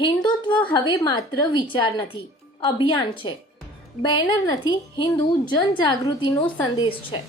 હિન્દુત્વ હવે માત્ર વિચાર નથી, અભિયાન છે. બેનર નથી, હિન્દુ જનજાગૃતિનો સંદેશ છે.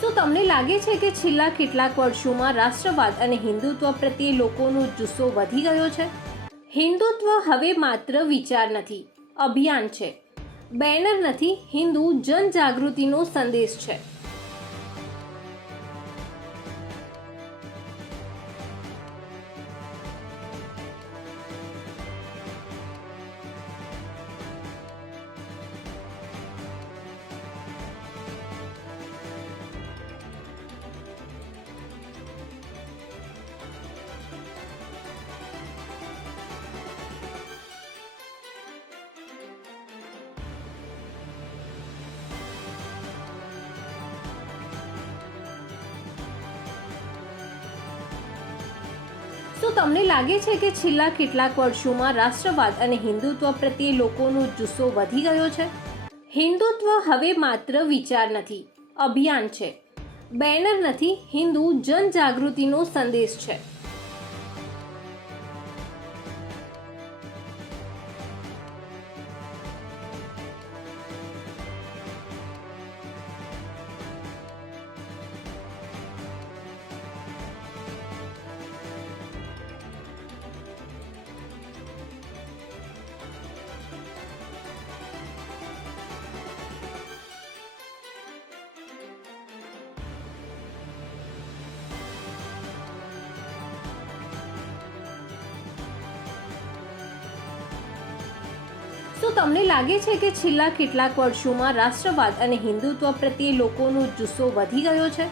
શું તમને લાગે છે કે છેલ્લા કેટલાક વર્ષોમાં રાષ્ટ્રવાદ અને હિન્દુત્વ પ્રત્યે લોકોનો જુસ્સો વધી ગયો છે? હિન્દુત્વ હવે માત્ર વિચાર નથી, અભિયાન છે. બેનર નથી, હિન્દુ જનજાગૃતિનો સંદેશ છે. શું તમને લાગે છે કે છેલ્લા કેટલાક વર્ષોમાં રાષ્ટ્રવાદ અને હિન્દુત્વ પ્રત્યે લોકોનો જુસ્સો વધી ગયો છે? હિન્દુત્વ હવે માત્ર વિચાર નથી, અભિયાન છે. બેનર નથી, હિન્દુ જનજાગૃતિનો સંદેશ છે. શું તમને લાગે છે કે છેલ્લા કેટલાક વર્ષોમાં રાષ્ટ્રવાદ અને હિન્દુત્વ પ્રત્યે લોકોનો જુસ્સો વધી ગયો છે?